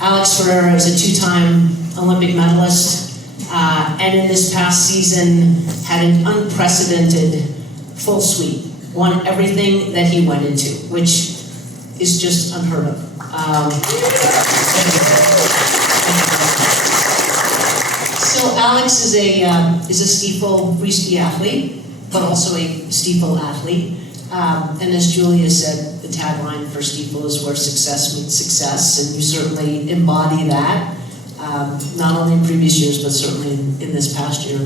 Alex Ferreira is a two-time Olympic medalist, and in this past season had an unprecedented full sweep. Won everything that he went into, which is just unheard of. So Alex is a Stifel free-ski athlete, but also a Stifel athlete. And as Julia said, the tagline for Stifel is where success meets success, and you certainly embody that, not only in previous years, but certainly in this past year.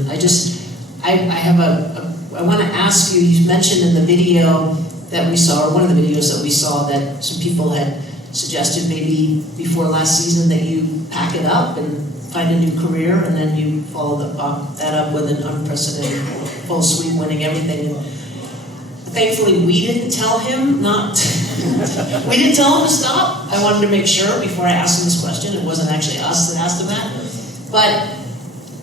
I want to ask you, you mentioned in the video that we saw, or one of the videos that we saw, that some people had suggested maybe before last season that you pack it up and find a new career, and then you follow that up with an unprecedented full sweep, winning everything. And thankfully, we didn't tell him we didn't tell him to stop. I wanted to make sure before I asked him this question, it wasn't actually us that asked him that. But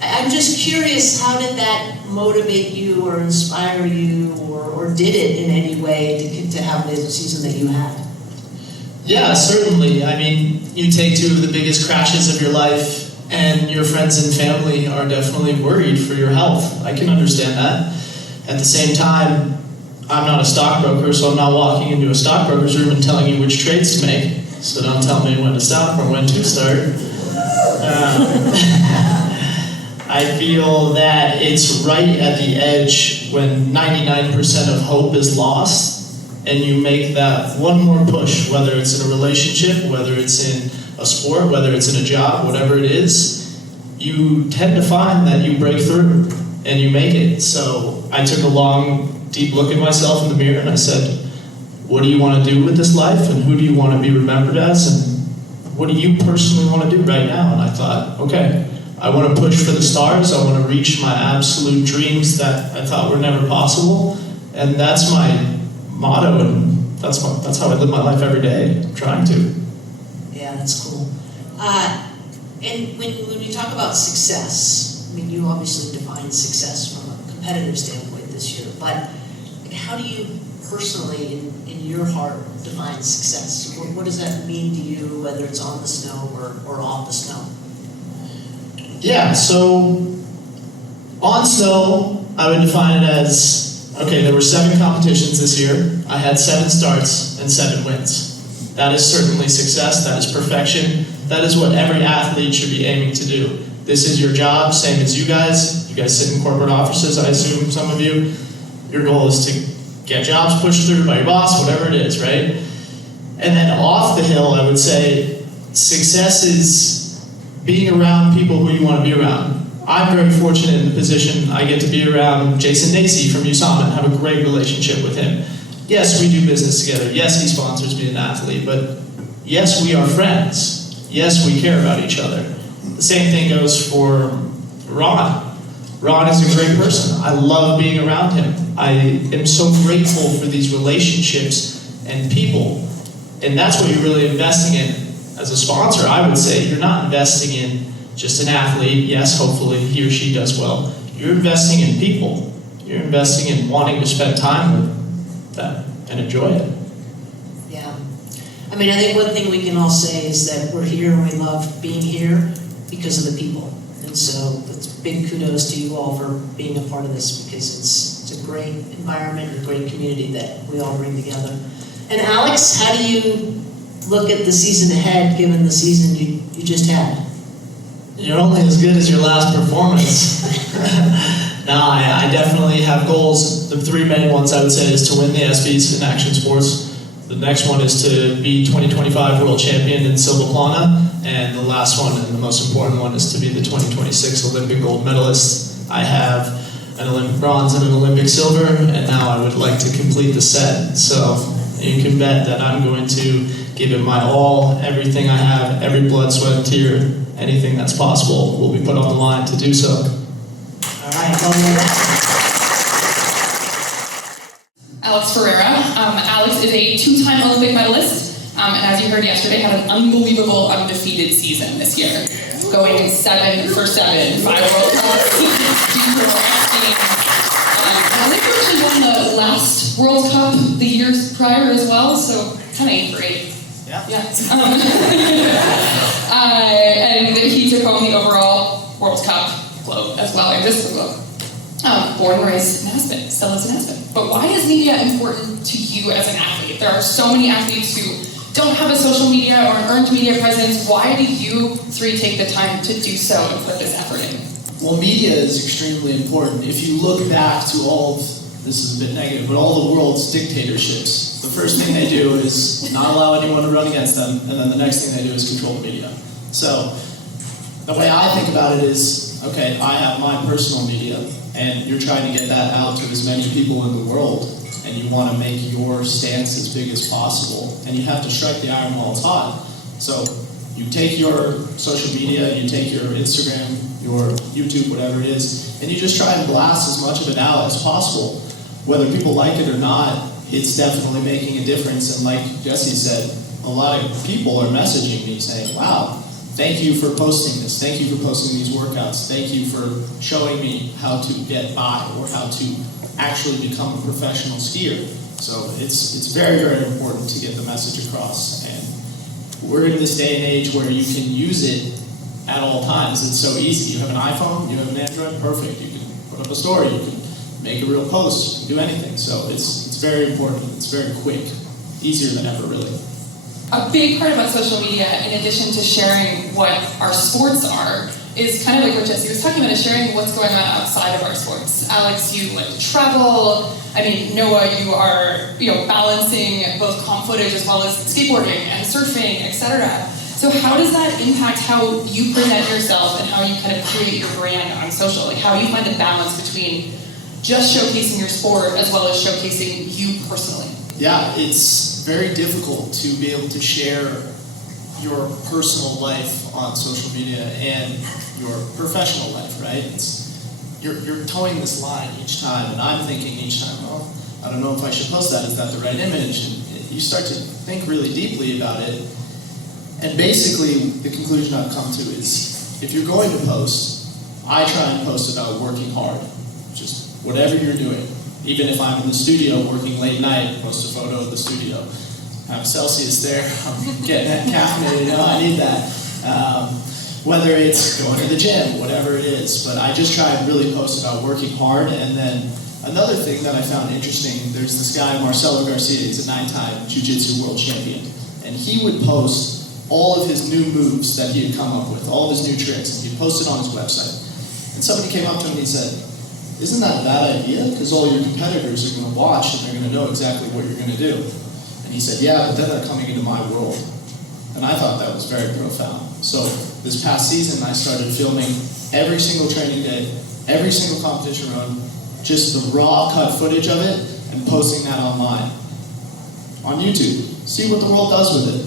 I'm just curious, how did that motivate you or inspire you, or did it in any way to have the season that you had? Yeah, certainly. I mean, you take two of the biggest crashes of your life, and your friends and family are definitely worried for your health. I can understand that. At the same time, I'm not a stockbroker, so I'm not walking into a stockbroker's room and telling you which trades to make. So don't tell me when to stop or when to start. I feel that it's right at the edge when 99% of hope is lost, and you make that one more push, whether it's in a relationship, whether it's in a sport, whether it's in a job, whatever it is, you tend to find that you break through and you make it. So I took a long, deep look at myself in the mirror and I said, what do you want to do with this life, and who do you want to be remembered as, and what do you personally want to do right now? And I thought, okay, I want to push for the stars. I want to reach my absolute dreams that I thought were never possible, and that's my motto, and that's how I live my life every day, trying to. Yeah, that's cool. And when we talk about success, I mean, you obviously define success from a competitive standpoint this year, but how do you personally, in your heart, define success? What does that mean to you, whether it's on the snow or off the snow? Yeah, so on snow, I would define it as, okay, there were 7 competitions this year. I had 7 starts and 7 wins. That is certainly success. That is perfection. That is what every athlete should be aiming to do. This is your job, same as you guys. You guys sit in corporate offices, I assume, some of you. Your goal is to get jobs pushed through by your boss, whatever it is, right? And then off the hill, I would say success is being around people who you want to be around. I'm very fortunate in the position I get to be around Jason Nacy from USAM and have a great relationship with him. Yes, we do business together. Yes, he sponsors me as an athlete, but yes, we are friends. Yes, we care about each other. The same thing goes for Ron. Ron is a great person. I love being around him. I am so grateful for these relationships and people, and that's what you're really investing in. As a sponsor, I would say you're not investing in just an athlete. Yes, hopefully he or she does well. You're investing in people. You're investing in wanting to spend time with them and enjoy it. Yeah. I mean, I think one thing we can all say is that we're here and we love being here because of the people. And so it's big kudos to you all for being a part of this, because it's a great environment and a great community that we all bring together. And Alex, how do you look at the season ahead, given the season you just had? You're only as good as your last performance. No, I definitely have goals. The 3 main ones I would say is to win the ESPYs in action sports. The next one is to be 2025 world champion in Silva Plana. And the last one, and the most important one, is to be the 2026 Olympic gold medalist. I have an Olympic bronze and an Olympic silver, and now I would like to complete the set. So you can bet that I'm going to give it my all, everything I have, every blood, sweat, and tear, anything that's possible will be put on the line to do so. All right, Alex Ferreira. Alex is a 2-time Olympic medalist, and as you heard yesterday, had an unbelievable undefeated season this year, going 7 for 7, 5 World Cups, I think we actually won the last World Cup the years prior as well, so kind of 8 for 8. Yeah. well. I just grew up. Born and raised in Aspen, still lives in Aspen. But why is media important to you as an athlete? There are so many athletes who don't have a social media or an earned media presence. Why do you three take the time to do so and put this effort in? Well, media is extremely important. If you look back to all of, this is a bit negative, but all the world's dictatorships, the first thing they do is not allow anyone to run against them, and then the next thing they do is control the media. So, the way I think about it is, okay, I have my personal media, and you're trying to get that out to as many people in the world, and you want to make your stance as big as possible, and you have to strike the iron while it's hot. So, you take your social media, you take your Instagram, your YouTube, whatever it is, and you just try and blast as much of it out as possible. Whether people like it or not, it's definitely making a difference. And like Jesse said, a lot of people are messaging me saying, wow, thank you for posting this. Thank you for posting these workouts. Thank you for showing me how to get by or how to actually become a professional skier. So it's very, very important to get the message across. And we're in this day and age where you can use it at all times. It's so easy. You have an iPhone, you have an Android, perfect. You can put up a story, you can make a real post, do anything. So it's very important. It's very quick, easier than ever, really. A big part about social media, in addition to sharing what our sports are, is kind of like what Jesse was talking about, is sharing what's going on outside of our sports. Alex, you like to travel. I mean, Noah, you are balancing both comp footage as well as skateboarding and surfing, etc. So how does that impact how you present yourself and how you kind of create your brand on social? Like, how do you find the balance between just showcasing your sport as well as showcasing you personally? Yeah, it's very difficult to be able to share your personal life on social media and your professional life, right? You're towing this line each time, and I'm thinking each time, well, I don't know if I should post that. Is that the right image? And you start to think really deeply about it. And basically, the conclusion I've come to is, if you're going to post, I try and post about working hard. Just whatever you're doing. Even if I'm in the studio working late night, post a photo of the studio. I have Celsius there, I'm getting that caffeinated, I need that. Whether it's going to the gym, whatever it is. But I just try and really post about working hard. And then another thing that I found interesting, there's this guy, Marcelo Garcia, he's a 9-time jiu-jitsu world champion. And he would post all of his new moves that he had come up with, all of his new tricks, and he'd post it on his website. And somebody came up to him and he said, isn't that a bad idea? Because all your competitors are going to watch and they're going to know exactly what you're going to do. And he said, yeah, but then they're coming into my world. And I thought that was very profound. So this past season, I started filming every single training day, every single competition run, just the raw cut footage of it, and posting that online. On YouTube. See what the world does with it.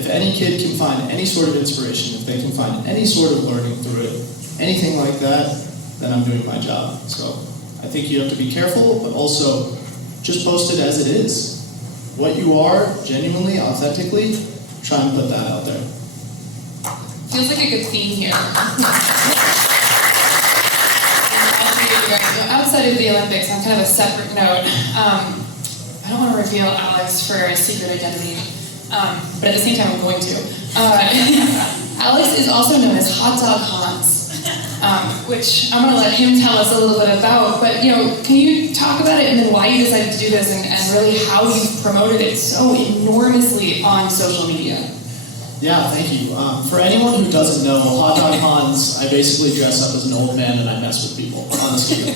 If any kid can find any sort of inspiration, if they can find any sort of learning through it, anything like that, then I'm doing my job. So I think you have to be careful, but also just post it as it is. What you are, genuinely, authentically, try and put that out there. Feels like a good theme here. Outside of the Olympics, on kind of a separate note, I don't want to reveal Alex for a secret identity, but at the same time I'm going to. Alex is also known as Hot Dog Hans, which I'm going to let him tell us a little bit about, but can you talk about it and then why you decided to do this and really how you've promoted it so enormously on social media? Yeah, thank you. For anyone who doesn't know, Hot Dog Hans, I basically dress up as an old man and I mess with people on the ski.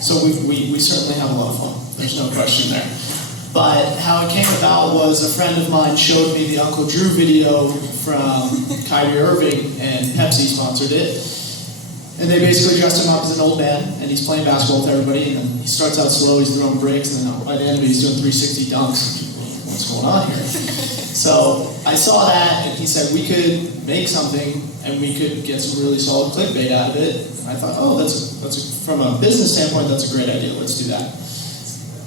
So we certainly have a lot of fun. There's no question there. But how it came about was a friend of mine showed me the Uncle Drew video from Kyrie Irving, and Pepsi sponsored it. And they basically dressed him up as an old man, and he's playing basketball with everybody, and then he starts out slow, he's throwing breaks, and then by the end of it, he's doing 360 dunks. What's going on here? So I saw that, and he said we could make something, and we could get some really solid clickbait out of it. And I thought, oh, from a business standpoint, that's a great idea. Let's do that.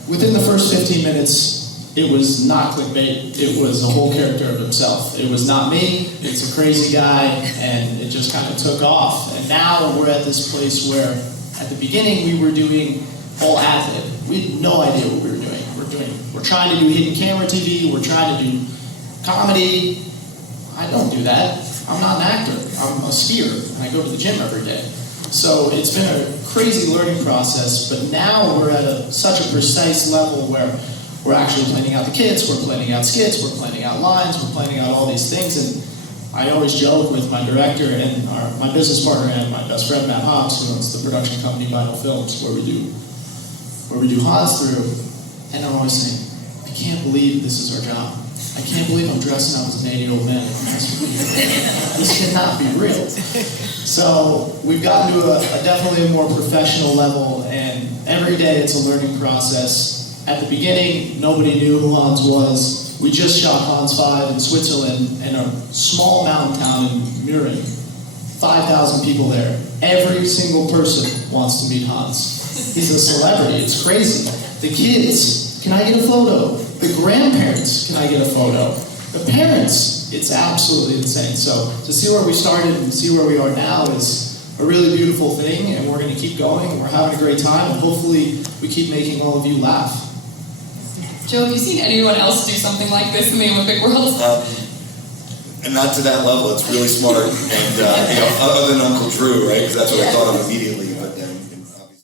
Within the first 15 minutes, it was not clickbait. It was a whole character of himself. It was not me. It's a crazy guy, and it just kind of took off. And now we're at this place where, at the beginning, we were doing all ad-lib. We had no idea what we were doing. We're trying to do hidden camera TV. We're trying to do comedy. I don't do that. I'm not an actor. I'm a skier, and I go to the gym every day. So it's been a crazy learning process, but now we're at such a precise level where we're actually planning out the kits, we're planning out skits, we're planning out lines, we're planning out all these things. And I always joke with my director and my business partner and my best friend, Matt Hobbs, who owns the production company Vinyl Films, where we do Hans through. And I'm always saying, I can't believe this is our job. I can't believe I'm dressing up as an 80-year-old man. This cannot be real. So we've gotten to a definitely a more professional level, and every day it's a learning process. At the beginning, nobody knew who Hans was. We just shot Hans 5 in Switzerland in a small mountain town in Mürren. 5,000 people there. Every single person wants to meet Hans. He's a celebrity, it's crazy. The kids, can I get a photo? The grandparents, can I get a photo? The parents, it's absolutely insane. So to see where we started and see where we are now is a really beautiful thing, and we're going to keep going. We're having a great time, and hopefully we keep making all of you laugh. Joe, have you seen anyone else do something like this in the Olympic world? And not to that level. It's really smart. And other than Uncle Drew, right? Because that's what I thought of immediately.